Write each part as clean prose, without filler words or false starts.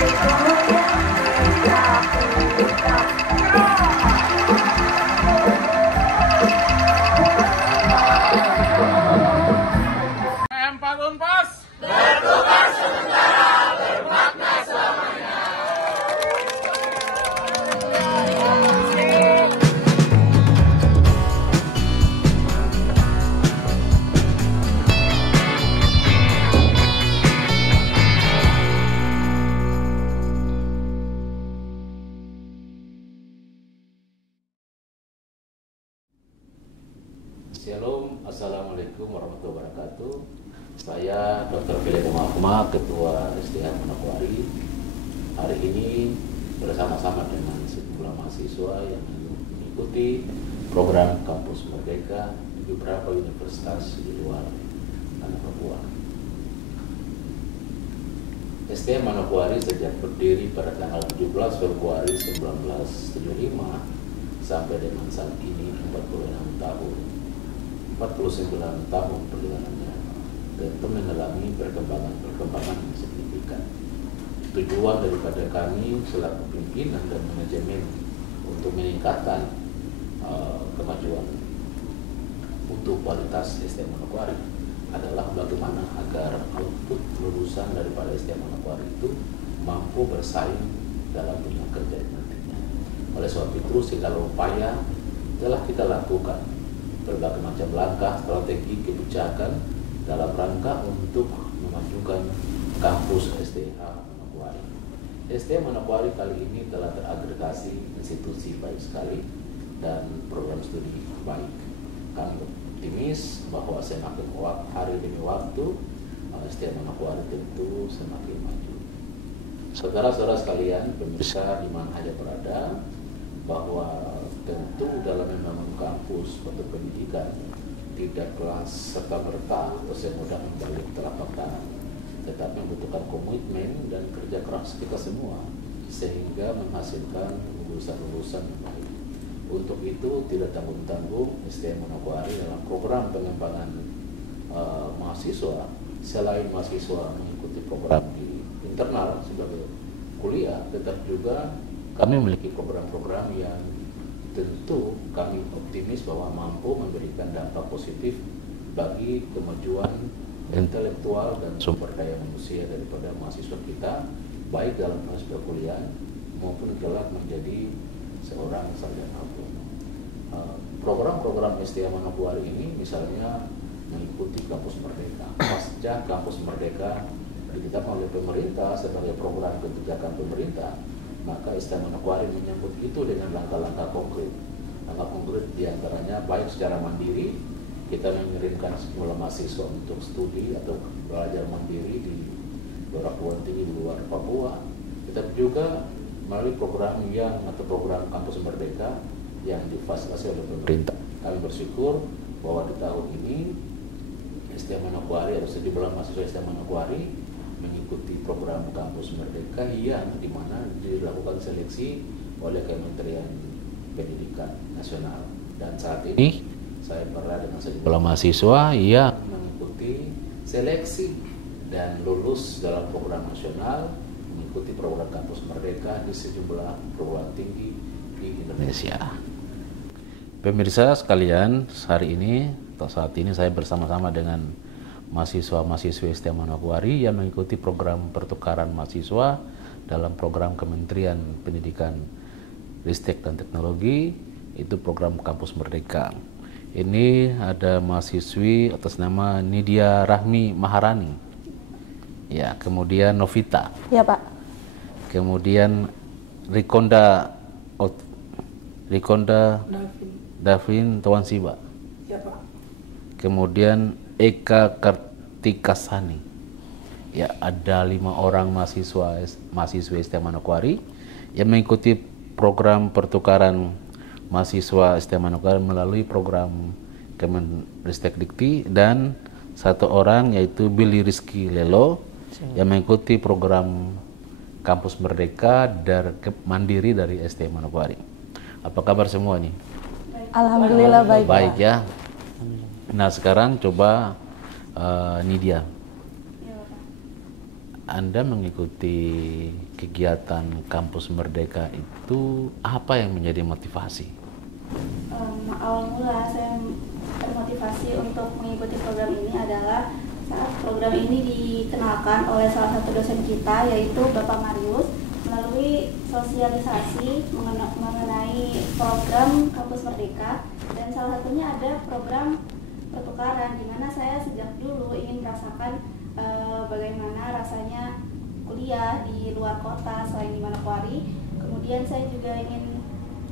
Empat Unpas bertugas sementara bermakna selamanya. Shalom, Assalamualaikum warahmatullahi wabarakatuh. Saya Dr. Philip Mahma, Ketua SDA Manokwari. Hari ini bersama-sama dengan sejumlah mahasiswa yang mengikuti program Kampus Merdeka di beberapa universitas di luar tanah Papua. SDA Manokwari sejak berdiri pada tanggal 17 Februari 1975 sampai dengan saat ini 46 tahun. 49 tahun perjalanannya tentu mengalami perkembangan yang signifikan. Tujuan daripada kami selaku pimpinan dan manajemen untuk meningkatkan kemajuan untuk kualitas SDA Manokwari adalah bagaimana agar output lulusan daripada SDA Manokwari itu mampu bersaing dalam dunia kerja nantinya. Oleh sebab itu segala upaya telah kita lakukan, berbagai macam langkah, strategi, kebijakan dalam rangka untuk memajukan kampus SDA Manokwari. SDA Manokwari kali ini telah teragregasi institusi baik sekali dan program studi baik. Kami optimis bahwa semakin hari demi waktu SDA Manokwari tentu semakin maju. Saudara-saudara sekalian, pemirsa di mana saja berada, bahwa tentu dalam membangun kampus untuk pendidikan tidaklah serta-merta atau semudah membalik telapak tangan, tetapi membutuhkan komitmen dan kerja keras kita semua sehingga menghasilkan lulusan-lulusan yang baik. Untuk itu tidak tanggung-tanggung SDA Manokwari dalam program pengembangan mahasiswa, selain mahasiswa mengikuti program di internal sebagai kuliah, tetap juga kami memiliki program-program yang tentu kami optimis bahwa mampu memberikan dampak positif bagi kemajuan intelektual dan sumber daya manusia daripada mahasiswa kita, baik dalam proses perkuliahan maupun kelak menjadi seorang sarjana hukum. Program-program SDA Manokwari ini misalnya mengikuti Kampus Merdeka. Pasca Kampus Merdeka ditetapkan oleh pemerintah sebagai program kebijakan pemerintah, maka SDA Manokwari menyambut itu dengan langkah-langkah konkret. Langkah konkret diantaranya baik secara mandiri, kita mengirimkan sejumlah mahasiswa untuk studi atau belajar mandiri di perguruan tinggi di luar Papua. Tetapi juga melalui program atau program Kampus Merdeka yang difasilitasi oleh pemerintah. Kami bersyukur bahwa di tahun ini SDA Manokwari atau sejumlah mahasiswa SDA Manokwari mengikuti program Kampus Merdeka yang dimana dilakukan seleksi oleh Kementerian Pendidikan Nasional, dan saat ini saya pernah dengan sejumlah mahasiswa yang mengikuti seleksi dan lulus dalam program nasional mengikuti program Kampus Merdeka di sejumlah perguruan tinggi di Indonesia. Pemirsa sekalian, hari ini atau saat ini saya bersama-sama dengan mahasiswa-mahasiswi SDA Manokwari yang mengikuti program pertukaran mahasiswa dalam program Kementerian Pendidikan, Ristek dan Teknologi, itu program Kampus Merdeka. Ini ada mahasiswi atas nama Nidia Rahmi Maharani, ya, kemudian Novita, ya Pak, kemudian Rikonda Davin Tawansiba, ya Pak, kemudian Eka Kartikasani. Ya, ada 5 orang mahasiswa SDA Manokwari yang mengikuti program pertukaran mahasiswa SDA Manokwari melalui program Kemenristek Dikti, dan 1 orang yaitu Billy Rizky Lelo yang mengikuti program Kampus Merdeka mandiri dari SDA Manokwari. Apa kabar semua nih? Alhamdulillah baik. Baik ya. Nah sekarang coba Nidia, Anda mengikuti kegiatan Kampus Merdeka itu apa yang menjadi motivasi? Awal mula saya termotivasi untuk mengikuti program ini adalah saat program ini dikenalkan oleh salah satu dosen kita, yaitu Bapak Marius, melalui sosialisasi mengenai program Kampus Merdeka, dan salah satunya ada program pertukaran, di mana saya sejak dulu ingin merasakan bagaimana rasanya kuliah di luar kota selain di Manokwari. Kemudian saya juga ingin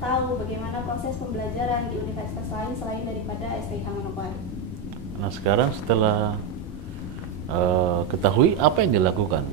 tahu bagaimana proses pembelajaran di universitas lain selain daripada STIH Manokwari. Nah, sekarang setelah ketahui apa yang dilakukan?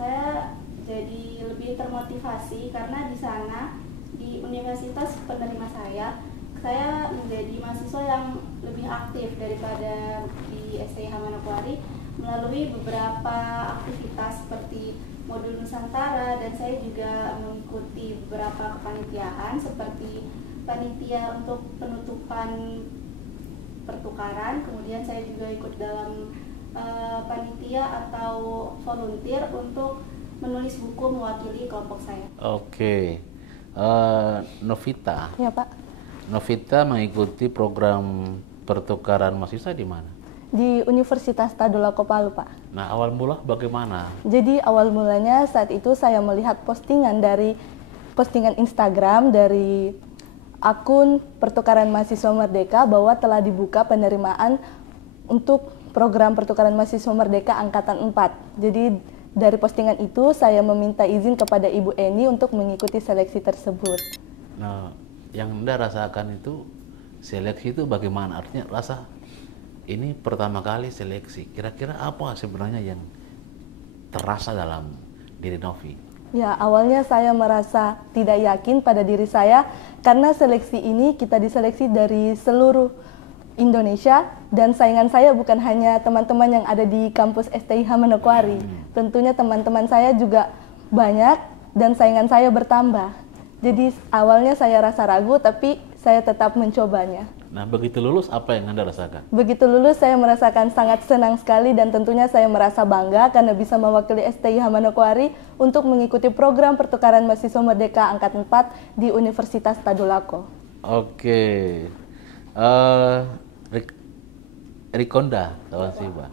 Saya jadi lebih termotivasi karena di sana, di universitas penerima saya menjadi mahasiswa yang lebih aktif daripada di STIH Manokwari melalui beberapa aktivitas seperti modul Nusantara, dan saya juga mengikuti beberapa kepanitiaan seperti panitia untuk penutupan pertukaran. Kemudian saya juga ikut dalam panitia atau volunteer untuk menulis buku mewakili kelompok saya. Oke, Novita. Ya Pak. Novita mengikuti program pertukaran mahasiswa di mana? Di Universitas Tadulako Palu, Pak. Nah, awal mula bagaimana? Jadi awal mulanya saat itu saya melihat postingan Instagram dari akun Pertukaran Mahasiswa Merdeka bahwa telah dibuka penerimaan untuk program Pertukaran Mahasiswa Merdeka Angkatan 4. Jadi dari postingan itu saya meminta izin kepada Ibu Eni untuk mengikuti seleksi tersebut. Nah, yang Anda rasakan itu seleksi itu bagaimana? Artinya rasa ini pertama kali seleksi. Kira-kira apa sebenarnya yang terasa dalam diri Novi? Ya, awalnya saya merasa tidak yakin pada diri saya karena seleksi ini kita diseleksi dari seluruh Indonesia, dan saingan saya bukan hanya teman-teman yang ada di kampus STIH Manokwari. Tentunya teman-teman saya juga banyak dan saingan saya bertambah. Jadi awalnya saya rasa ragu, tapi saya tetap mencobanya. Nah, begitu lulus apa yang Anda rasakan? Begitu lulus saya merasakan sangat senang sekali, dan tentunya saya merasa bangga karena bisa mewakili STIH Manokwari untuk mengikuti program Pertukaran Mahasiswa Merdeka Angkatan 4 di Universitas Tadulako. Oke. Rikonda, kawan Siba.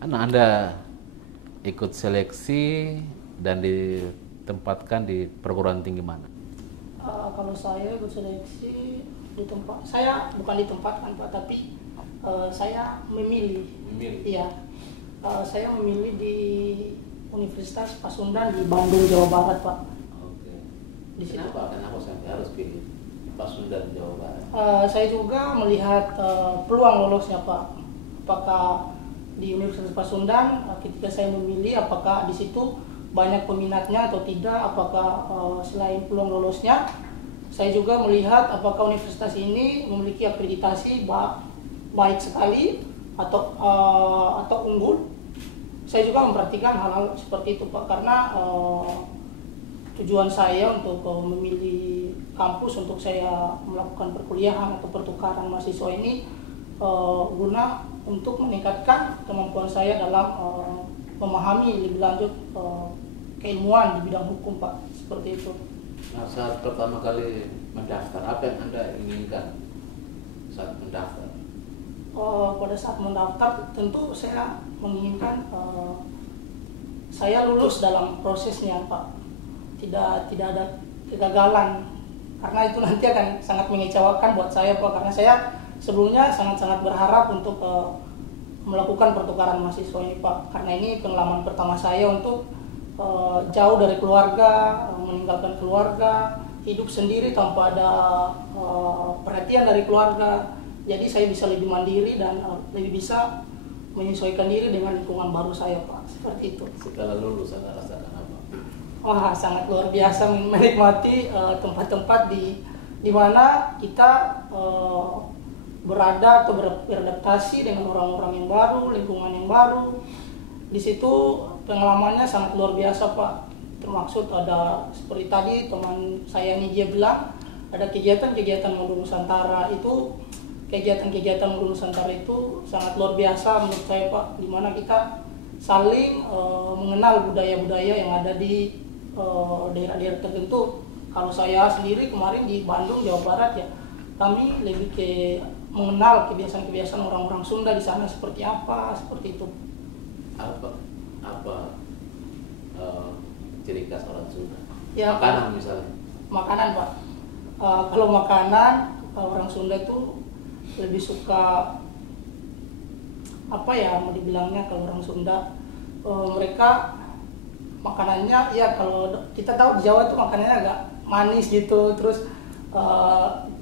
Anda ikut seleksi dan ditempatkan di perguruan tinggi mana? Kalau saya ikut seleksi di tempat, saya bukan ditempatkan Pak, tapi saya memilih. Iya, saya memilih di Universitas Pasundan di Bandung, Jawa Barat Pak. Oke. Di situ. Kenapa sampai harus pilih Pasundan, Jawa Barat? Saya juga melihat peluang lolosnya Pak. Apakah di Universitas Pasundan ketika saya memilih, apakah di situ banyak peminatnya atau tidak, apakah selain peluang lolosnya, saya juga melihat apakah universitas ini memiliki akreditasi baik sekali atau unggul. Saya juga memperhatikan hal-hal seperti itu Pak, karena tujuan saya untuk memilih kampus untuk saya melakukan perkuliahan atau pertukaran mahasiswa ini guna untuk meningkatkan kemampuan saya dalam memahami lebih lanjut keilmuan di bidang hukum Pak, seperti itu. Nah, saat pertama kali mendaftar, apa yang Anda inginkan saat mendaftar? Pada saat mendaftar tentu saya menginginkan saya lulus dalam prosesnya Pak, tidak ada kegagalan, karena itu nanti akan sangat mengecewakan buat saya Pak, karena saya sebelumnya sangat-sangat berharap untuk melakukan pertukaran mahasiswa ini Pak, karena ini pengalaman pertama saya untuk jauh dari keluarga, meninggalkan keluarga, hidup sendiri tanpa ada perhatian dari keluarga. Jadi saya bisa lebih mandiri dan lebih bisa menyesuaikan diri dengan lingkungan baru saya Pak, seperti itu. Setelah lulus Anda rasakan apa? Wah, sangat luar biasa menikmati tempat-tempat di mana kita berada atau beradaptasi dengan orang-orang yang baru, lingkungan yang baru. Di situ pengalamannya sangat luar biasa Pak. Termaksud ada seperti tadi teman saya ini dia bilang ada kegiatan-kegiatan modul Nusantara itu kegiatan-kegiatan Guru Nusantara itu sangat luar biasa menurut saya Pak, di mana kita saling mengenal budaya-budaya yang ada di daerah-daerah tertentu. Kalau saya sendiri kemarin di Bandung, Jawa Barat ya, kami lebih ke mengenal kebiasaan-kebiasaan orang-orang Sunda di sana seperti apa, seperti itu. Apa ciri khas orang Sunda? Ya, Makanan misalnya. Makanan Pak. Kalau makanan orang Sunda itu lebih suka apa ya mau dibilangnya, kalau orang Sunda mereka makanannya ya, kalau kita tahu di Jawa itu makanannya agak manis gitu, terus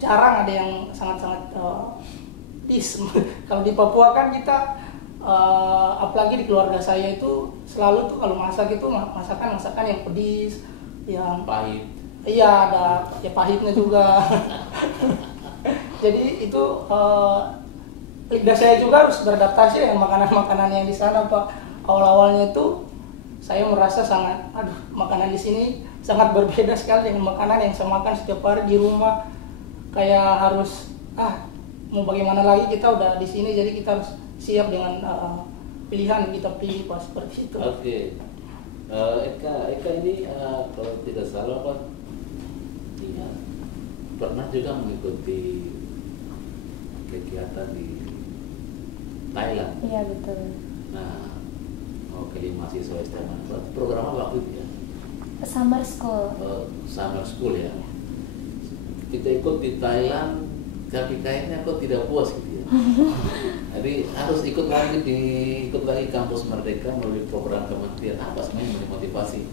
jarang ada yang sangat-sangat pedas. Kalau di Papua kan kita apalagi di keluarga saya itu selalu tuh kalau masak itu masakan yang pedas, yang Pahit. iya ada ya pahitnya juga. Jadi itu lidah saya juga harus beradaptasi dengan makanan-makanan yang di sana Pak. Awal-awalnya itu saya merasa sangat, makanan di sini sangat berbeda sekali dengan makanan yang saya makan setiap hari di rumah. Kayak harus mau bagaimana lagi, kita udah di sini, jadi kita harus siap dengan pilihan yang kita pilih Pak, seperti itu. Oke. Eka ini kalau tidak salah Pak, ingat pernah juga mengikuti kegiatan di Thailand. Iya betul. Nah, mewakili mahasiswa SMA. Program apa waktu itu ya? Summer school. Summer school ya. Kita ikut di Thailand, tapi kayaknya kok tidak puas gitu ya. Jadi harus ikut lagi kampus Merdeka melalui program kementerian. Apa sebenarnya yang motivasi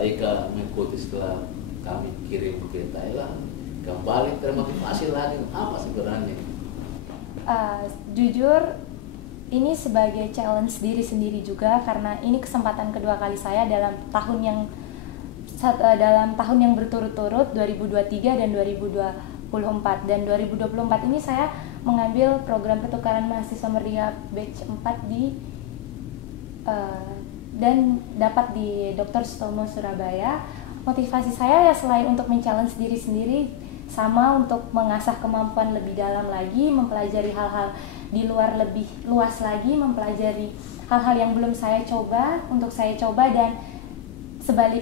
Eka mengikuti setelah kami kirim ke Thailand, kembali termotivasi lagi, apa sebenarnya? Jujur ini sebagai challenge diri sendiri juga, karena ini kesempatan kedua kali saya dalam tahun yang berturut-turut 2023 dan 2024. Dan 2024 ini saya mengambil program pertukaran mahasiswa Merdeka batch 4 dan dapat di Dr. Sutomo Surabaya. Motivasi saya ya selain untuk men-challenge diri sendiri, sama untuk mengasah kemampuan lebih dalam lagi, mempelajari hal-hal di luar lebih luas lagi, mempelajari hal-hal yang belum saya coba untuk saya coba, dan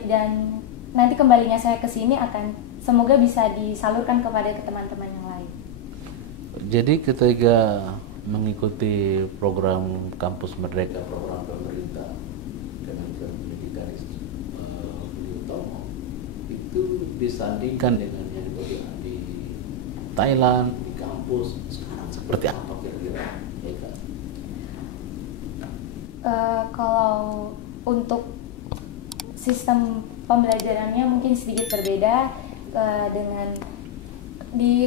dan nanti kembalinya saya ke sini akan semoga bisa disalurkan kepada teman-teman yang lain. Jadi ketika mengikuti program Kampus Merdeka, program pemerintah Kementerian Pendidikan Budi Utomo, itu disandingkan dengan yang di Thailand, di kampus, sekarang seperti apa kira-kira? Kalau untuk sistem pembelajarannya mungkin sedikit berbeda dengan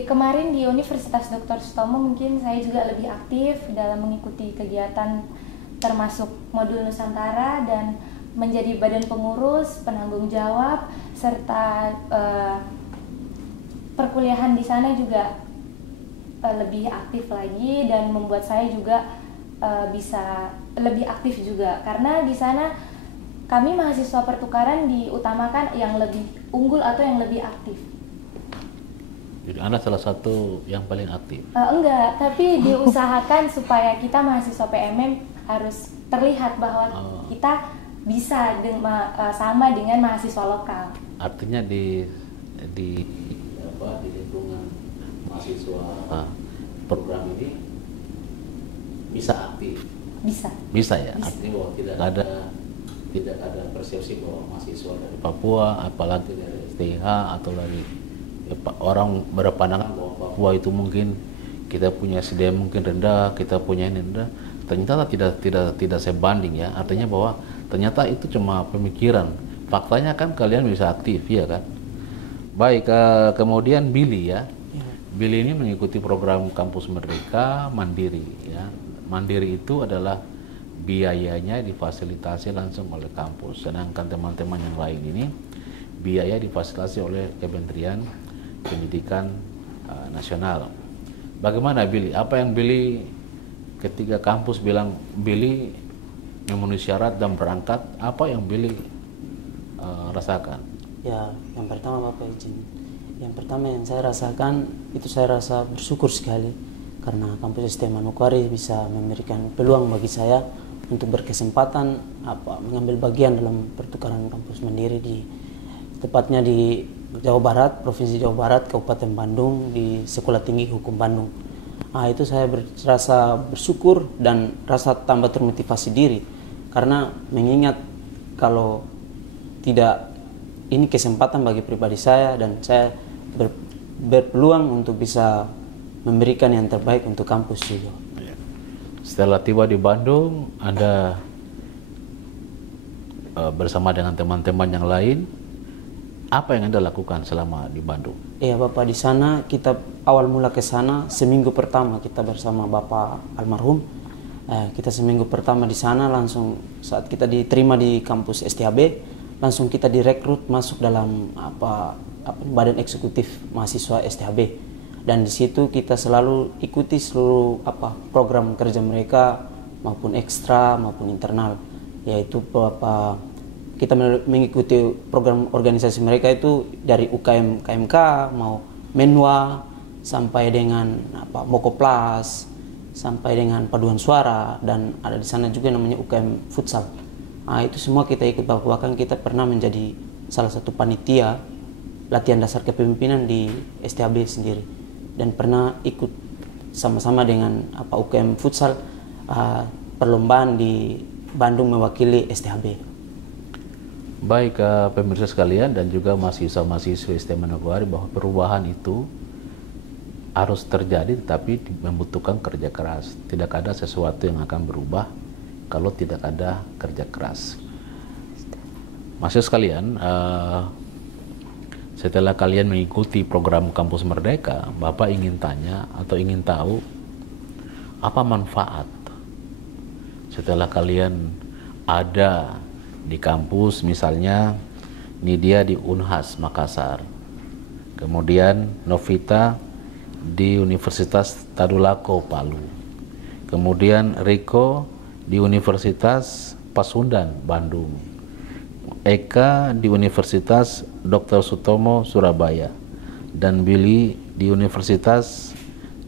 kemarin di Universitas Dr. Sutomo. Mungkin saya juga lebih aktif dalam mengikuti kegiatan termasuk modul Nusantara dan menjadi badan pengurus, penanggung jawab, serta perkuliahan di sana juga lebih aktif lagi, dan membuat saya juga bisa lebih aktif juga, karena di sana kami mahasiswa pertukaran diutamakan yang lebih unggul atau yang lebih aktif. Jadi Anda salah satu yang paling aktif? Enggak, tapi diusahakan supaya kita mahasiswa PMM harus terlihat bahwa kita bisa sama dengan mahasiswa lokal. Artinya di lingkungan mahasiswa program ini bisa aktif. Bisa ya. Bisa. Artinya bahwa tidak ada persepsi bahwa mahasiswa dari Papua, apalagi dari STH atau dari orang berpandangan bahwa Papua itu mungkin kita punya SDM mungkin rendah, kita punya ini rendah. Ternyata tidak sebanding ya. Artinya bahwa ternyata itu cuma pemikiran. Faktanya kan kalian bisa aktif ya kan. Baik, kemudian Billy ya. Billy ini mengikuti program Kampus Merdeka Mandiri ya. Mandiri itu adalah biayanya difasilitasi langsung oleh kampus, sedangkan teman-teman yang lain ini biaya difasilitasi oleh Kementerian Pendidikan Nasional. Bagaimana Billy? Apa yang Billy ketika kampus bilang Billy memenuhi syarat dan berangkat, apa yang Billy rasakan? Ya, yang pertama Bapak izin. Yang pertama yang saya rasakan itu saya rasa bersyukur sekali karena kampus STM Manokwari bisa memberikan peluang bagi saya untuk berkesempatan mengambil bagian dalam pertukaran kampus mandiri tepatnya di Jawa Barat, Provinsi Jawa Barat, Kabupaten Bandung, di Sekolah Tinggi Hukum Bandung. Itu saya rasa bersyukur dan rasa tambah termotivasi diri karena mengingat kalau tidak ini kesempatan bagi pribadi saya dan saya berpeluang untuk bisa memberikan yang terbaik untuk kampus juga. Setelah tiba di Bandung, Anda bersama dengan teman-teman yang lain, apa yang Anda lakukan selama di Bandung? Iya Bapak, di sana kita awal mula ke sana seminggu pertama kita bersama Bapak almarhum. Kita seminggu pertama di sana langsung saat kita diterima di kampus STHB, langsung kita direkrut masuk dalam badan eksekutif mahasiswa STHB. Dan di situ kita selalu ikuti seluruh program kerja mereka maupun ekstra maupun internal, yaitu kita mengikuti program organisasi mereka itu dari UKM KMK mau Menwa sampai dengan Mokoplas sampai dengan paduan suara, dan ada di sana juga namanya UKM futsal. Itu semua kita ikut, bahkan kita pernah menjadi salah satu panitia latihan dasar kepemimpinan di STHB sendiri dan pernah ikut sama-sama dengan UKM futsal perlombaan di Bandung mewakili STHB. Baik pemirsa sekalian dan juga mahasiswa-mahasiswa STM Manokwari, bahwa perubahan itu harus terjadi tetapi membutuhkan kerja keras. Tidak ada sesuatu yang akan berubah kalau tidak ada kerja keras. Mahasiswa sekalian, setelah kalian mengikuti program Kampus Merdeka, Bapak ingin tanya atau ingin tahu apa manfaat setelah kalian ada di kampus, misalnya Nidia di Unhas Makassar, kemudian Novita di Universitas Tadulako Palu, kemudian Riko di Universitas Pasundan Bandung, Eka di Universitas Dr. Sutomo Surabaya, dan Billy di Universitas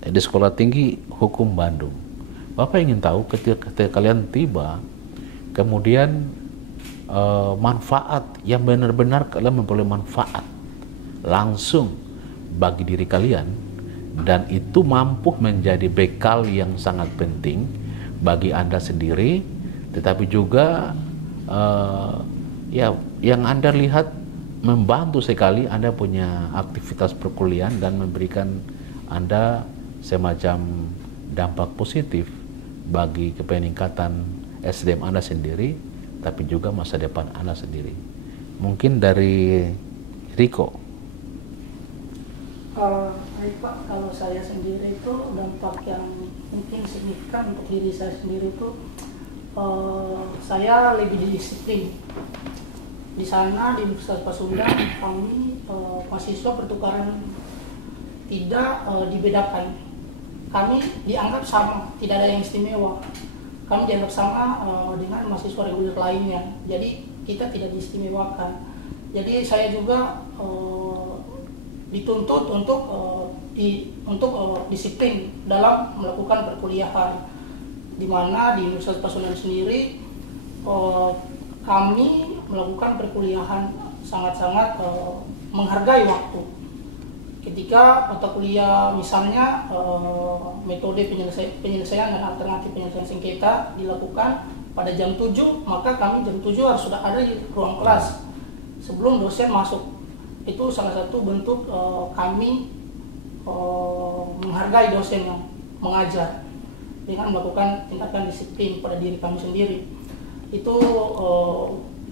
di Sekolah Tinggi Hukum Bandung. Bapak ingin tahu ketika kalian tiba, kemudian manfaat yang benar-benar kalian memperoleh manfaat langsung bagi diri kalian, dan itu mampu menjadi bekal yang sangat penting bagi Anda sendiri, tetapi juga yang Anda lihat membantu sekali Anda punya aktivitas perkuliahan dan memberikan Anda semacam dampak positif bagi peningkatan SDM Anda sendiri, tapi juga masa depan Anda sendiri. Mungkin dari Riko. Baik Pak, kalau saya sendiri itu dampak yang mungkin signifikan untuk diri saya sendiri itu saya lebih disiplin. Di sana di Universitas Pasundan kami mahasiswa pertukaran tidak dibedakan. Kami dianggap sama, tidak ada yang istimewa. Kami dianggap sama dengan mahasiswa reguler lainnya, jadi kita tidak diistimewakan. Jadi saya juga dituntut untuk disiplin dalam melakukan perkuliahan, di mana di Universitas Pasundan sendiri kami melakukan perkuliahan sangat-sangat menghargai waktu. Ketika mata kuliah misalnya metode penyelesaian dan alternatif penyelesaian sengketa dilakukan pada jam 7, maka kami jam 7 harus sudah ada di ruang kelas sebelum dosen masuk. Itu salah satu bentuk kami menghargai dosen yang mengajar dengan melakukan tindakan disiplin pada diri kami sendiri. Itu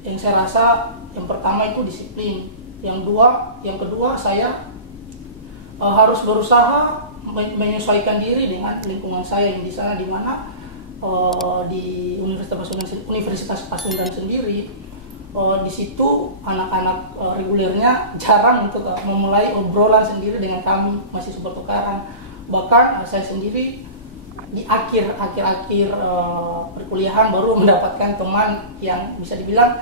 yang saya rasa yang pertama itu disiplin. Yang kedua saya harus berusaha menyesuaikan diri dengan lingkungan saya yang di sana, di mana di Universitas Pasundan sendiri di situ anak-anak regulernya jarang untuk memulai obrolan sendiri dengan kami mahasiswa pertukaran. Bahkan saya sendiri di akhir perkuliahan baru mendapatkan teman yang bisa dibilang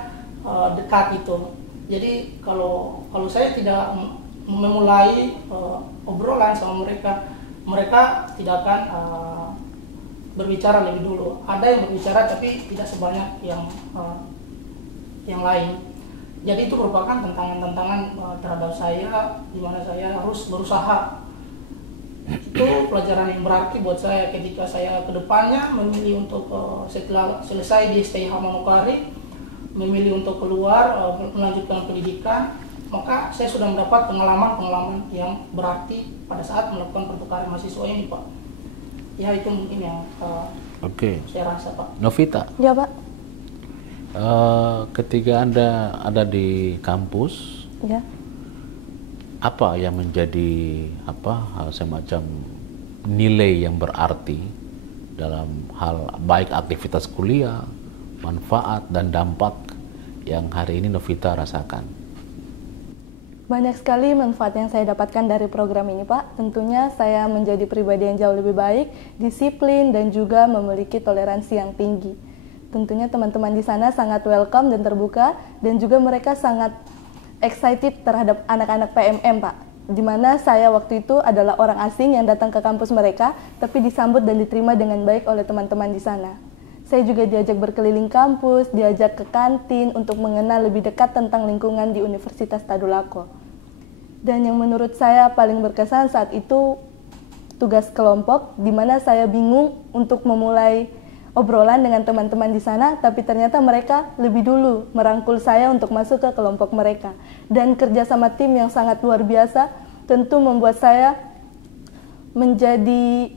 dekat itu. Jadi kalau saya tidak memulai obrolan sama mereka, mereka tidak akan berbicara lebih dulu. Ada yang berbicara tapi tidak sebanyak yang lain. Jadi itu merupakan tantangan-tantangan terhadap saya, di mana saya harus berusaha. Itu pelajaran yang berarti buat saya ketika saya kedepannya memilih untuk setelah selesai di STIH Manokwari, memilih untuk keluar melanjutkan pendidikan, maka saya sudah mendapat pengalaman-pengalaman yang berarti pada saat melakukan pertukaran mahasiswa ini, Pak. Ya itu mungkin yang saya rasa, Pak. Novita. Ya, Pak. Ketika Anda ada di kampus, Ya. apa yang menjadi semacam nilai yang berarti dalam hal baik aktivitas kuliah, manfaat dan dampak yang hari ini Novita rasakan? Banyak sekali manfaat yang saya dapatkan dari program ini, Pak. Tentunya saya menjadi pribadi yang jauh lebih baik, disiplin, dan juga memiliki toleransi yang tinggi. Tentunya teman-teman di sana sangat welcome dan terbuka, dan juga mereka sangat excited terhadap anak-anak PMM, Pak. Di mana saya waktu itu adalah orang asing yang datang ke kampus mereka, tapi disambut dan diterima dengan baik oleh teman-teman di sana. Saya juga diajak berkeliling kampus, diajak ke kantin untuk mengenal lebih dekat tentang lingkungan di Universitas Tadulako. Dan yang menurut saya paling berkesan saat itu tugas kelompok, di mana saya bingung untuk memulai obrolan dengan teman-teman di sana, tapi ternyata mereka lebih dulu merangkul saya untuk masuk ke kelompok mereka. Dan kerja sama tim yang sangat luar biasa tentu membuat saya menjadi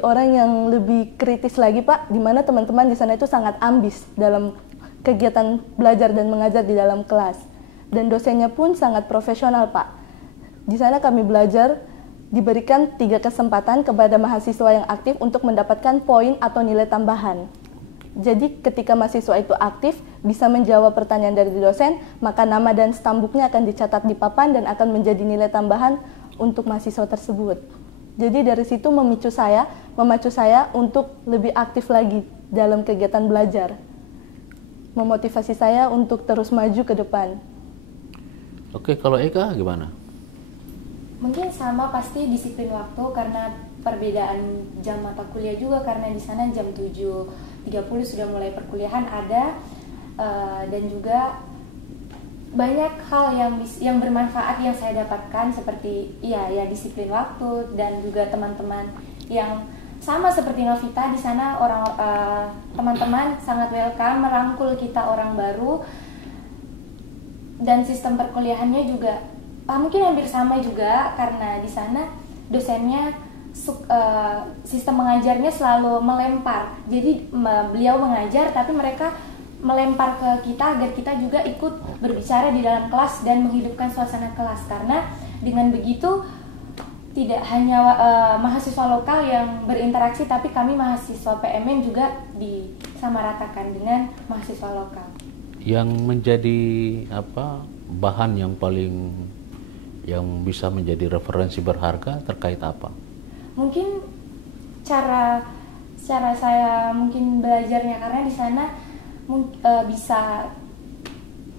orang yang lebih kritis lagi, Pak, di mana teman-teman di sana itu sangat ambis dalam kegiatan belajar dan mengajar di dalam kelas. Dan dosennya pun sangat profesional, Pak. Di sana kami belajar diberikan 3 kesempatan kepada mahasiswa yang aktif untuk mendapatkan poin atau nilai tambahan. Jadi ketika mahasiswa itu aktif, bisa menjawab pertanyaan dari dosen, maka nama dan stambuknya akan dicatat di papan dan akan menjadi nilai tambahan untuk mahasiswa tersebut. Jadi dari situ memacu saya untuk lebih aktif lagi dalam kegiatan belajar. Memotivasi saya untuk terus maju ke depan. Oke, kalau Eka gimana? Mungkin sama, pasti disiplin waktu karena perbedaan jam mata kuliah juga, karena di sana jam 7.30 sudah mulai perkuliahan ada, dan juga banyak hal yang bermanfaat yang saya dapatkan seperti disiplin waktu, dan juga teman-teman yang sama seperti Novita di sana, teman-teman sangat welcome, merangkul kita orang baru, dan sistem perkuliahannya juga mungkin hampir sama juga karena di sana dosennya sistem mengajarnya selalu melempar. Jadi beliau mengajar tapi mereka melempar ke kita agar kita juga ikut berbicara di dalam kelas dan menghidupkan suasana kelas, karena dengan begitu tidak hanya mahasiswa lokal yang berinteraksi, tapi kami mahasiswa PMM juga disamaratakan dengan mahasiswa lokal. Yang menjadi bahan yang bisa menjadi referensi berharga terkait apa? Mungkin cara saya mungkin belajarnya, karena di sana bisa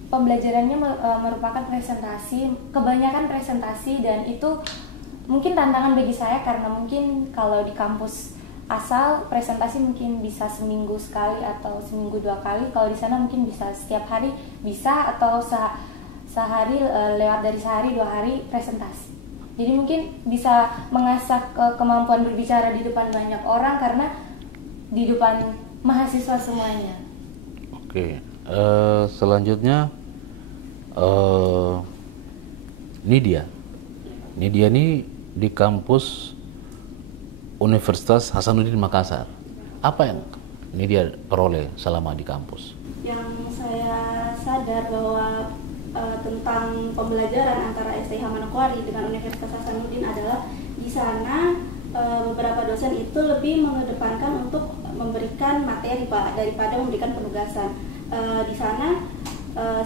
pembelajarannya merupakan presentasi, kebanyakan presentasi, dan itu mungkin tantangan bagi saya karena mungkin kalau di kampus asal presentasi mungkin bisa seminggu sekali atau seminggu 2 kali, kalau di sana mungkin bisa setiap hari bisa, atau sehari lewat dari sehari 2 hari presentasi. Jadi mungkin bisa mengasah kemampuan berbicara di depan banyak orang karena di depan mahasiswa semuanya. Oke, selanjutnya Nidia ini di kampus Universitas Hasanuddin Makassar. Apa yang Nidia peroleh selama di kampus? Yang saya sadar bahwa tentang pembelajaran antara STIH Manokwari dengan Universitas Hasanuddin adalah di sana beberapa dosen itu lebih mengedepankan untuk memberikan materi, Pak, daripada memberikan penugasan. Di sana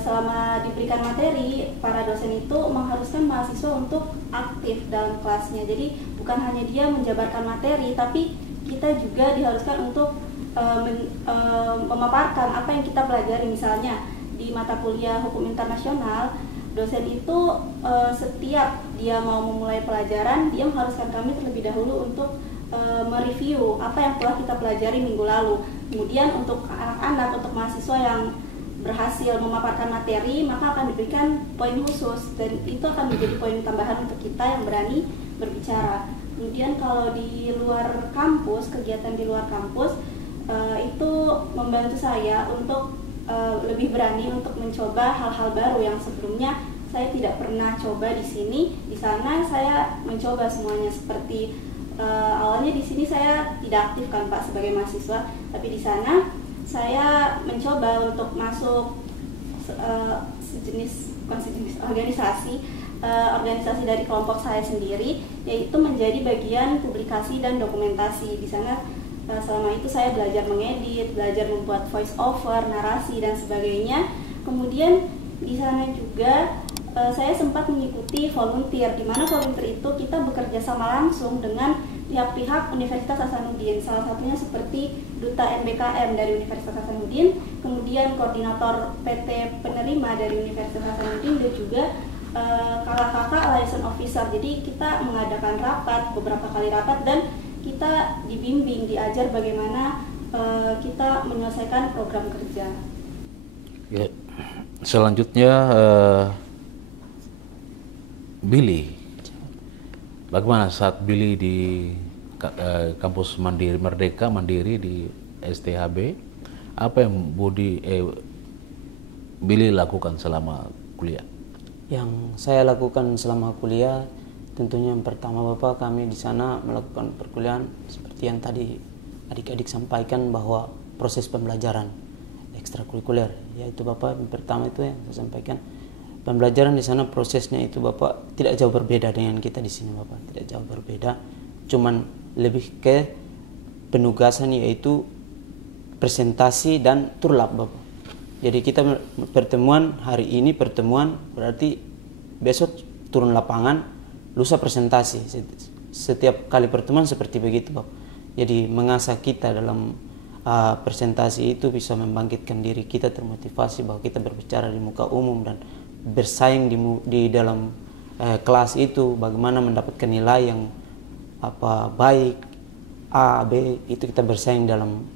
selama diberikan materi, para dosen itu mengharuskan mahasiswa untuk aktif dalam kelasnya. Jadi bukan hanya dia menjabarkan materi, tapi kita juga diharuskan untuk memaparkan apa yang kita pelajari. Misalnya di mata kuliah hukum internasional, dosen itu setiap dia mau memulai pelajaran, dia mengharuskan kami terlebih dahulu untuk mereview apa yang telah kita pelajari minggu lalu. Kemudian untuk anak-anak, untuk mahasiswa yang berhasil memaparkan materi, maka akan diberikan poin khusus, dan itu akan menjadi poin tambahan untuk kita yang berani berbicara. Kemudian kalau di luar kampus, kegiatan di luar kampus itu membantu saya untuk lebih berani untuk mencoba hal-hal baru yang sebelumnya saya tidak pernah coba di sini. Di sana saya mencoba semuanya, seperti awalnya di sini saya tidak aktif kan Pak sebagai mahasiswa, tapi di sana saya mencoba untuk masuk sejenis organisasi dari kelompok saya sendiri, yaitu menjadi bagian publikasi dan dokumentasi. Di sana selama itu saya belajar mengedit, belajar membuat voice over, narasi dan sebagainya. Kemudian di sana juga saya sempat mengikuti volunteer, di mana volunteer itu kita bekerja sama langsung dengan pihak-pihak Universitas Hasanuddin, salah satunya seperti Duta NBKM dari Universitas Hasanuddin, kemudian koordinator PT penerima dari Universitas Hasanuddin, dan juga kakak-kakak liaison officer. Jadi kita mengadakan rapat, beberapa kali rapat, dan kita dibimbing, diajar bagaimana kita menyelesaikan program kerja. Ya, selanjutnya Billy, bagaimana saat Billy di kampus Merdeka Mandiri di STHB? Apa yang Billy lakukan selama kuliah? Yang saya lakukan selama kuliah, tentunya yang pertama Bapak, kami di sana melakukan perkuliahan seperti yang tadi adik-adik sampaikan, bahwa proses pembelajaran ekstrakurikuler, yaitu Bapak yang pertama itu yang saya sampaikan, pembelajaran di sana prosesnya itu Bapak tidak jauh berbeda dengan kita di sini Bapak, tidak jauh berbeda, cuman lebih ke penugasan, yaitu presentasi dan turlap Bapak. Jadi kita pertemuan hari ini, pertemuan berarti besok turun lapangan, lusa presentasi. Setiap kali pertemuan seperti begitu Bapak. Jadi mengasah kita dalam presentasi itu bisa membangkitkan diri kita, termotivasi bahwa kita berbicara di muka umum dan bersaing di dalam kelas itu, bagaimana mendapatkan nilai yang baik, A, B, itu kita bersaing dalam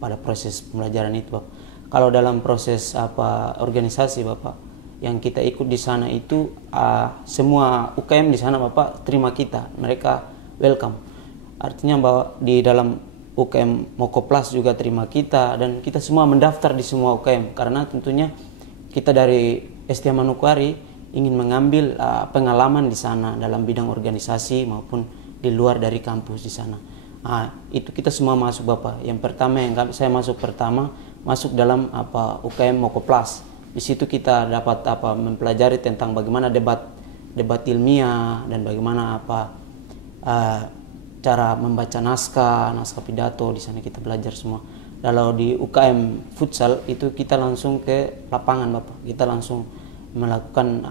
pada proses pembelajaran itu Bapak. Kalau dalam proses organisasi Bapak, yang kita ikut di sana itu semua UKM di sana Bapak terima kita, mereka welcome. Artinya bahwa di dalam UKM Mokoplas juga terima kita, dan kita semua mendaftar di semua UKM, karena tentunya kita dari STH Manokwari ingin mengambil pengalaman di sana dalam bidang organisasi maupun di luar dari kampus di sana. Itu kita semua masuk Bapak. Yang pertama yang saya masuk dalam UKM Mokoplas. Di situ kita dapat mempelajari tentang bagaimana debat ilmiah dan bagaimana cara membaca naskah pidato. Di sana kita belajar semua. Kalau di UKM futsal itu kita langsung ke lapangan Bapak. Kita langsung melakukan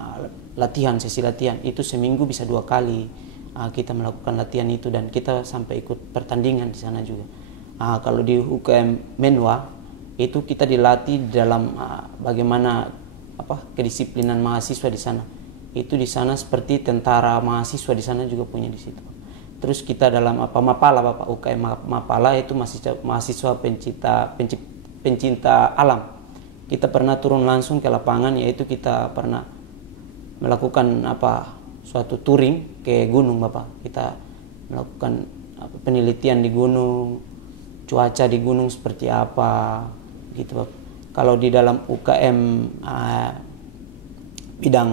sesi latihan. Itu seminggu bisa 2 kali kita melakukan latihan itu, dan kita sampai ikut pertandingan di sana juga. Kalau di UKM Menwa itu kita dilatih dalam bagaimana kedisiplinan mahasiswa di sana. Itu di sana seperti tentara mahasiswa di sana juga punya di situ. Terus kita dalam Mapala Bapak, UKM Mapala itu mahasiswa pencinta alam. Kita pernah turun langsung ke lapangan, yaitu kita pernah melakukan suatu touring ke gunung Bapak. Kita melakukan penelitian di gunung, cuaca di gunung seperti apa gitu Bapak. Kalau di dalam UKM bidang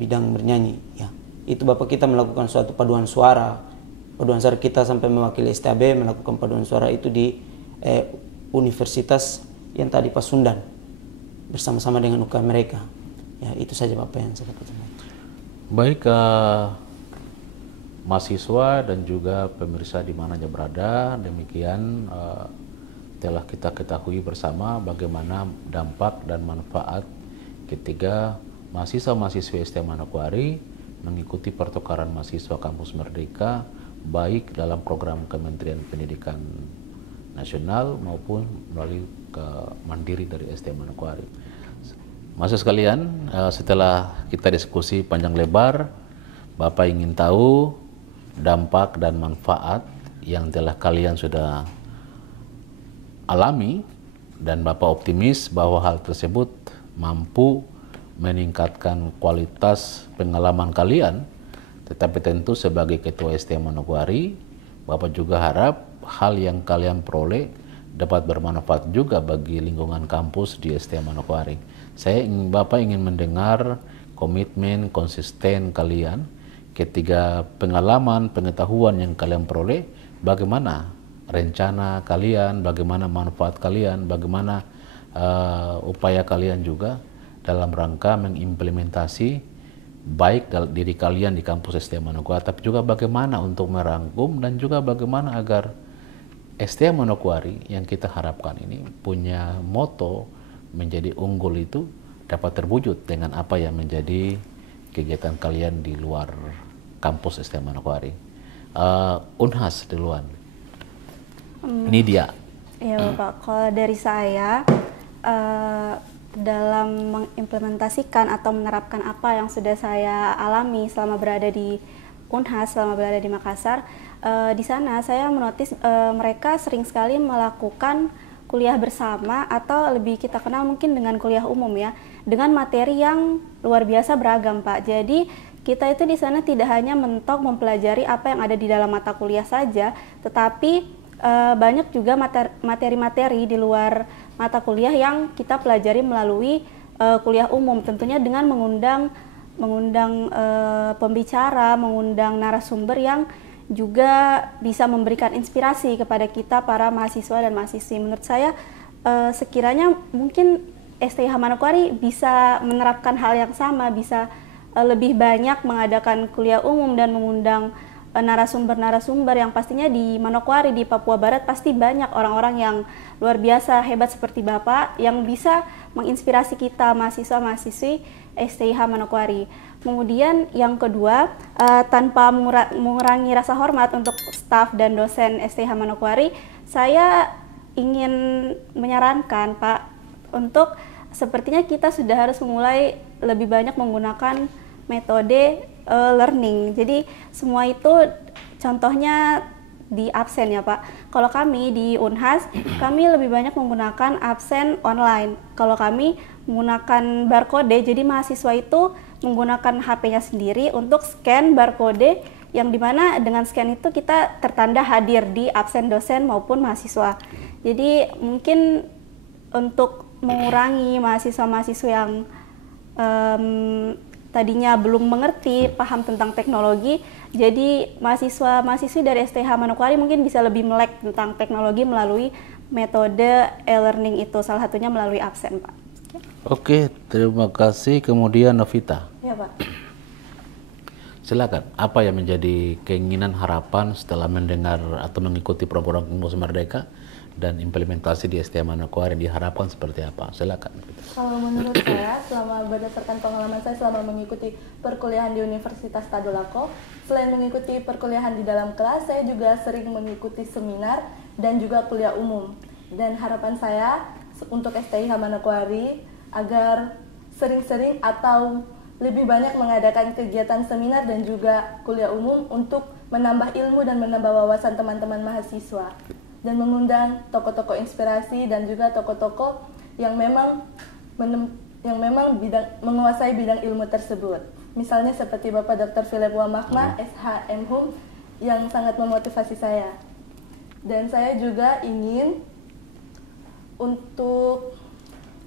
bidang bernyanyi ya, itu Bapak kita melakukan suatu paduan suara kita sampai mewakili STHB melakukan paduan suara itu di universitas yang tadi Pasundan bersama-sama dengan UKM mereka. Ya, itu saja Bapak yang saya dapat. Baik, mahasiswa dan juga pemirsa di mananya berada, demikian telah kita ketahui bersama bagaimana dampak dan manfaat ketika mahasiswa-mahasiswi STH Manokwari mengikuti pertukaran mahasiswa kampus Merdeka, baik dalam program Kementerian Pendidikan nasional maupun melalui ke mandiri dari ST Manokwari. Mahasiswa sekalian, setelah kita diskusi panjang lebar, Bapak ingin tahu dampak dan manfaat yang telah kalian sudah alami, dan Bapak optimis bahwa hal tersebut mampu meningkatkan kualitas pengalaman kalian. Tetapi tentu sebagai Ketua ST Manokwari, Bapak juga harap hal yang kalian peroleh dapat bermanfaat juga bagi lingkungan kampus di ST Manokwari. Bapak ingin mendengar komitmen konsisten kalian ketika pengalaman, pengetahuan yang kalian peroleh, bagaimana rencana kalian, bagaimana manfaat kalian, bagaimana upaya kalian juga dalam rangka mengimplementasi baik diri kalian di kampus ST Manokwari, tapi juga bagaimana untuk merangkum dan juga bagaimana agar ST Manokwari yang kita harapkan ini punya moto menjadi unggul itu dapat terwujud dengan apa yang menjadi kegiatan kalian di luar kampus ST Manokwari. Unhas duluan. Ini dia. Ya Bapak, kalau dari saya dalam mengimplementasikan atau menerapkan apa yang sudah saya alami selama berada di Unhas, selama berada di Makassar, di sana saya menotis mereka sering sekali melakukan kuliah bersama atau lebih kita kenal mungkin dengan kuliah umum ya, dengan materi yang luar biasa beragam Pak. Jadi kita itu di sana tidak hanya mentok mempelajari apa yang ada di dalam mata kuliah saja, tetapi banyak juga materi-materi di luar mata kuliah yang kita pelajari melalui kuliah umum, tentunya dengan mengundang pembicara, mengundang narasumber yang juga bisa memberikan inspirasi kepada kita para mahasiswa dan mahasiswi. Menurut saya sekiranya mungkin STIH Manokwari bisa menerapkan hal yang sama, bisa lebih banyak mengadakan kuliah umum dan mengundang narasumber-narasumber yang pastinya di Manokwari, di Papua Barat pasti banyak orang-orang yang luar biasa hebat seperti Bapak yang bisa menginspirasi kita mahasiswa-mahasiswi STIH Manokwari. Kemudian yang kedua, tanpa mengurangi rasa hormat untuk staf dan dosen STIH Manokwari, saya ingin menyarankan Pak untuk sepertinya kita sudah harus mulai lebih banyak menggunakan metode learning. Jadi semua itu contohnya di absen ya Pak. Kalau kami di Unhas, kami lebih banyak menggunakan absen online. Kalau kami menggunakan barcode, jadi mahasiswa itu menggunakan HP-nya sendiri untuk scan barcode yang dimana dengan scan itu kita tertanda hadir di absen dosen maupun mahasiswa. Jadi mungkin untuk mengurangi mahasiswa-mahasiswa yang tadinya belum mengerti, paham tentang teknologi, jadi mahasiswa-mahasiswi dari STIH Manokwari mungkin bisa lebih melek tentang teknologi melalui metode e-learning itu, salah satunya melalui absen, Pak. Oke, terima kasih. Kemudian Novita. Ya, Pak. Silakan, apa yang menjadi keinginan harapan setelah mendengar atau mengikuti program Kampus Merdeka dan implementasi di STIH Manokwari diharapkan seperti apa? Silakan. Kalau menurut saya, selama berdasarkan pengalaman saya selama mengikuti perkuliahan di Universitas Tadulako, selain mengikuti perkuliahan di dalam kelas, saya juga sering mengikuti seminar dan juga kuliah umum. Dan harapan saya untuk STIH Manokwari agar sering-sering atau lebih banyak mengadakan kegiatan seminar dan juga kuliah umum untuk menambah ilmu dan menambah wawasan teman-teman mahasiswa, dan mengundang tokoh-tokoh inspirasi dan juga tokoh-tokoh yang memang menguasai bidang ilmu tersebut. Misalnya seperti Bapak Dr. Philip Wamahma, SHM Hum, yang sangat memotivasi saya. Dan saya juga ingin untuk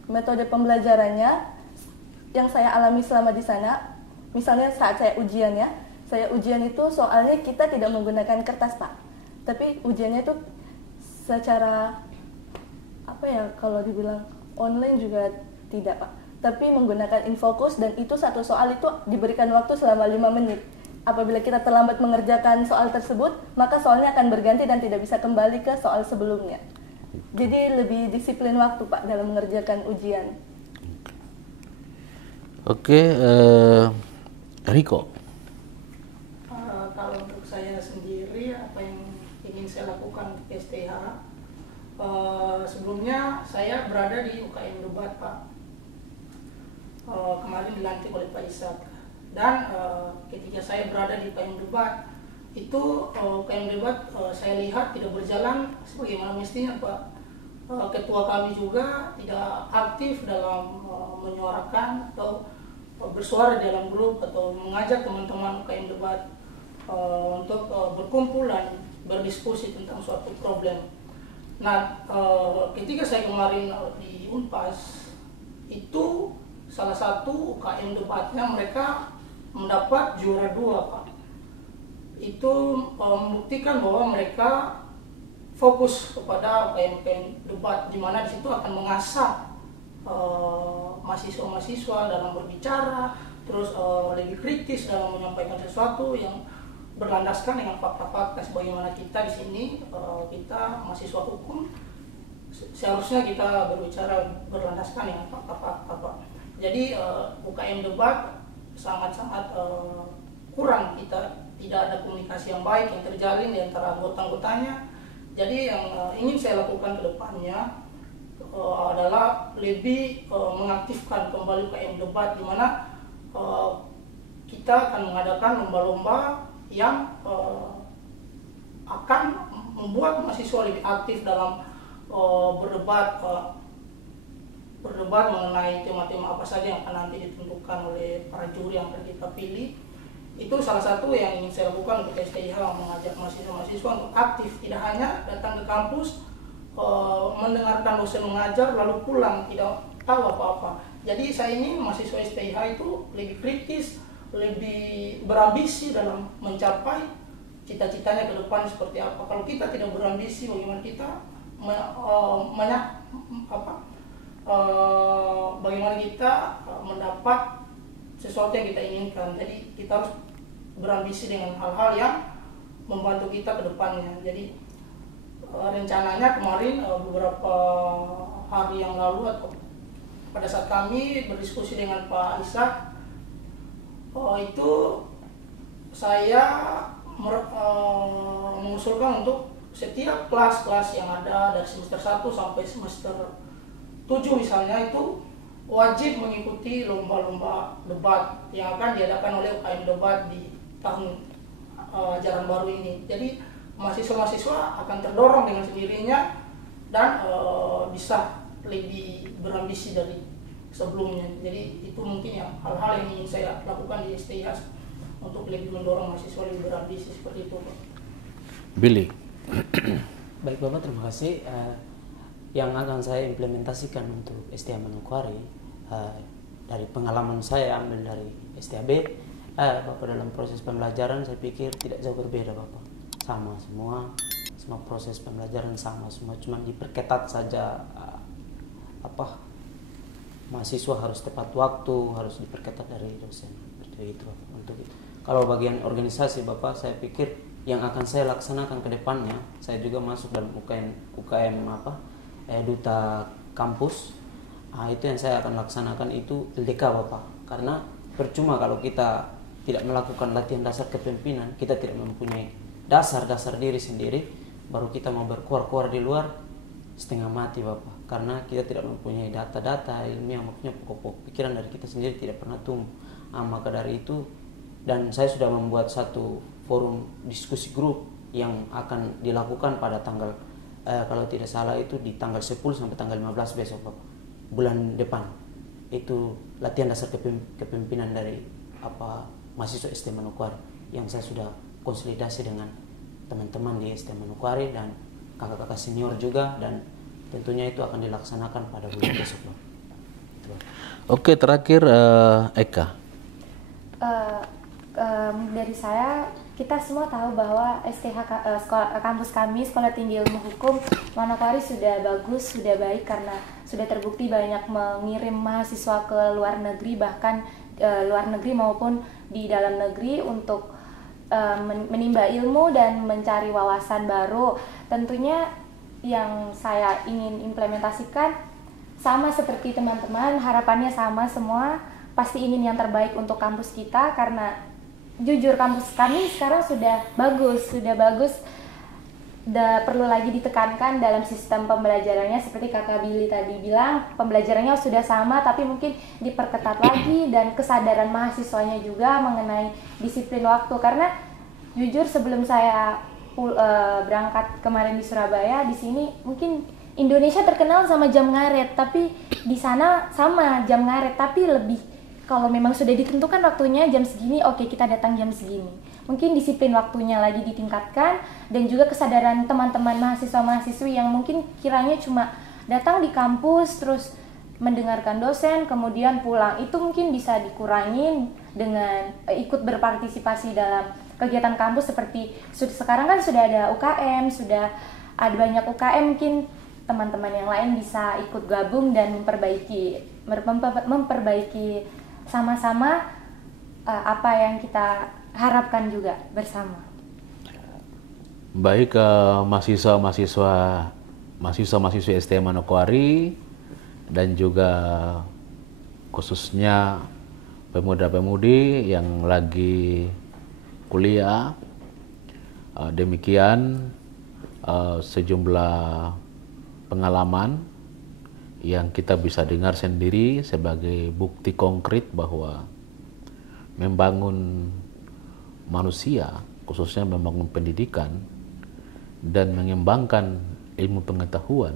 metode pembelajarannya yang saya alami selama di sana, misalnya saat saya ujian ya, saya ujian itu soalnya kita tidak menggunakan kertas Pak, tapi ujiannya itu secara apa ya, kalau dibilang online juga tidak Pak, tapi menggunakan Infocus, dan itu satu soal itu diberikan waktu selama 5 menit. Apabila kita terlambat mengerjakan soal tersebut, maka soalnya akan berganti dan tidak bisa kembali ke soal sebelumnya. Jadi lebih disiplin waktu Pak dalam mengerjakan ujian. Oke, Riko. Kalau untuk saya sendiri, apa yang ingin saya lakukan di STIH, Sebelumnya saya berada di UKM Debat, Pak. Kemarin dilantik oleh Pak Ishak. Dan ketika saya berada di UKM Debat, itu UKM Debat saya lihat tidak berjalan sebagaimana mestinya, Pak. Ketua kami juga tidak aktif dalam menyuarakan atau bersuara dalam grup atau mengajak teman-teman UKM Debat untuk berkumpul dan berdiskusi tentang suatu problem. Nah, ketika saya kemarin di Unpas, itu salah satu UKM Debatnya mereka mendapat juara 2, Pak. Itu membuktikan bahwa mereka fokus kepada UKM Debat, di mana di situ akan mengasah mahasiswa-mahasiswa dalam berbicara, terus lebih kritis dalam menyampaikan sesuatu yang berlandaskan dengan fakta-fakta. Sebagaimana kita di sini, kita mahasiswa hukum, seharusnya kita berbicara berlandaskan dengan fakta-fakta, Pak. Jadi UKM Debat sangat-sangat kurang, kita tidak ada komunikasi yang baik yang terjalin di antara anggota-anggotanya. Jadi yang ingin saya lakukan ke depannya adalah lebih mengaktifkan kembali UKM Debat, di mana kita akan mengadakan lomba-lomba yang akan membuat mahasiswa lebih aktif dalam berdebat mengenai tema-tema apa saja yang akan nanti ditentukan oleh para juri yang akan kita pilih. Itu salah satu yang ingin saya lakukan untuk STIH, mengajak mahasiswa-mahasiswa untuk aktif, tidak hanya datang ke kampus, mendengarkan dosen mengajar lalu pulang tidak tahu apa-apa. Jadi saya ingin mahasiswa STIH itu lebih kritis, lebih berambisi dalam mencapai cita-citanya ke depan seperti apa. Kalau kita tidak berambisi, bagaimana kita bagaimana kita mendapat sesuatu yang kita inginkan. Jadi kita harus berambisi dengan hal-hal yang membantu kita ke depannya. Jadi rencananya kemarin beberapa hari yang lalu atau pada saat kami berdiskusi dengan Pak Ishak, itu saya mengusulkan untuk setiap kelas-kelas yang ada dari semester 1 sampai semester 7 misalnya, itu wajib mengikuti lomba-lomba debat yang akan diadakan oleh UKM Debat di tahun ajaran baru ini. Jadi mahasiswa-mahasiswa akan terdorong dengan sendirinya dan bisa lebih berambisi dari sebelumnya. Jadi itu mungkin ya hal-hal yang ingin saya lakukan di STIH untuk lebih mendorong mahasiswa lebih berambisi seperti itu, Pak. Billy. Baik Bapak, terima kasih. Yang akan saya implementasikan untuk STIH Manokwari, dari pengalaman saya ambil dari STHB, Bapak, dalam proses pembelajaran saya pikir tidak jauh berbeda, Bapak. Sama semua proses pembelajaran sama semua, cuma diperketat saja mahasiswa harus tepat waktu, harus diperketat dari dosen. Seperti itu, Bapak. Untuk itu. Kalau bagian organisasi, Bapak, saya pikir yang akan saya laksanakan ke depannya, saya juga masuk dalam UKM duta kampus. Itu yang saya akan laksanakan itu LDK, Bapak. Karena percuma kalau kita tidak melakukan latihan dasar kepemimpinan, kita tidak mempunyai dasar-dasar diri sendiri, baru kita mau berkuar-kuar di luar setengah mati, Bapak. Karena kita tidak mempunyai data-data ilmiah, maksudnya pokok-pokok pikiran dari kita sendiri tidak pernah tumbuh. Maka dari itu, dan saya sudah membuat satu forum diskusi grup yang akan dilakukan pada tanggal kalau tidak salah itu di tanggal 10 sampai tanggal 15 besok, Bapak, bulan depan. Itu latihan dasar kepemimpinan dari mahasiswa STIH Manokwari yang saya sudah konsolidasi dengan teman-teman di STIH Manokwari dan kakak-kakak senior juga, dan tentunya itu akan dilaksanakan pada bulan besok, Bapak. Oke, terakhir Eka. Dari saya, kita semua tahu bahwa STIH kampus kami, Sekolah Tinggi Ilmu Hukum Manokwari, sudah bagus, sudah baik karena sudah terbukti banyak mengirim mahasiswa ke luar negeri, bahkan luar negeri maupun di dalam negeri untuk menimba ilmu dan mencari wawasan baru. Tentunya yang saya ingin implementasikan sama seperti teman-teman, harapannya sama semua, pasti ingin yang terbaik untuk kampus kita, karena jujur kampus kami sekarang sudah bagus perlu lagi ditekankan dalam sistem pembelajarannya, seperti Kakak Billy tadi bilang, pembelajarannya sudah sama tapi mungkin diperketat lagi, dan kesadaran mahasiswanya juga mengenai disiplin waktu. Karena jujur sebelum saya berangkat kemarin di Surabaya, di sini mungkin Indonesia terkenal sama jam ngaret, tapi di sana sama jam ngaret tapi lebih, kalau memang sudah ditentukan waktunya jam segini, oke, kita datang jam segini. Mungkin disiplin waktunya lagi ditingkatkan, dan juga kesadaran teman-teman mahasiswa-mahasiswi yang mungkin kiranya cuma datang di kampus terus mendengarkan dosen kemudian pulang, itu mungkin bisa dikurangin dengan ikut berpartisipasi dalam kegiatan kampus. Seperti sekarang kan sudah ada UKM, sudah ada banyak UKM, mungkin teman-teman yang lain bisa ikut gabung dan memperbaiki sama-sama apa yang kita harapkan juga bersama. Baik mahasiswa-mahasiswi STM Manokwari dan juga khususnya pemuda-pemudi yang lagi kuliah, demikian sejumlah pengalaman yang kita bisa dengar sendiri sebagai bukti konkret bahwa membangun manusia, khususnya membangun pendidikan dan mengembangkan ilmu pengetahuan,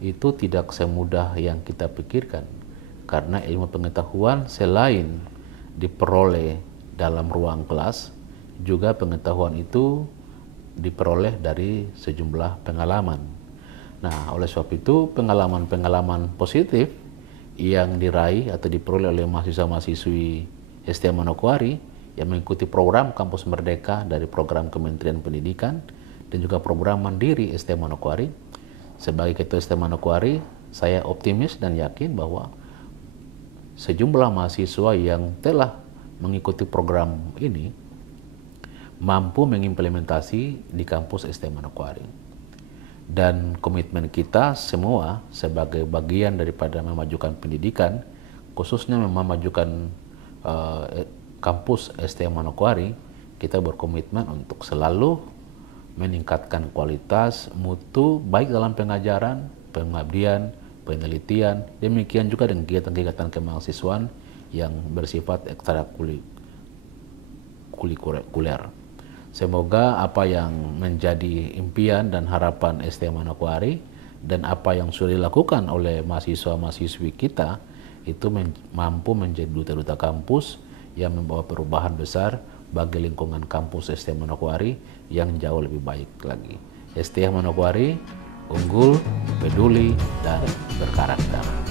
itu tidak semudah yang kita pikirkan. Karena ilmu pengetahuan selain diperoleh dalam ruang kelas, juga pengetahuan itu diperoleh dari sejumlah pengalaman. Nah, oleh sebab itu pengalaman-pengalaman positif yang diraih atau diperoleh oleh mahasiswa-mahasiswi STM Manokwari yang mengikuti program Kampus Merdeka dari program Kementerian Pendidikan dan juga program Mandiri STM Manokwari. Sebagai Ketua STM Manokwari, saya optimis dan yakin bahwa sejumlah mahasiswa yang telah mengikuti program ini mampu mengimplementasi di kampus STM Manokwari. Dan komitmen kita semua sebagai bagian daripada memajukan pendidikan, khususnya memajukan kampus STM Manokwari, kita berkomitmen untuk selalu meningkatkan kualitas, mutu, baik dalam pengajaran, pengabdian, penelitian, demikian juga dengan kegiatan-kegiatan kemahasiswaan yang bersifat ekstrakurikuler. Semoga apa yang menjadi impian dan harapan STM Manokwari dan apa yang sudah dilakukan oleh mahasiswa-mahasiswi kita itu mampu menjadi duta-duta kampus yang membawa perubahan besar bagi lingkungan kampus STM Manokwari yang jauh lebih baik lagi. STM Manokwari unggul, peduli, dan berkarakter.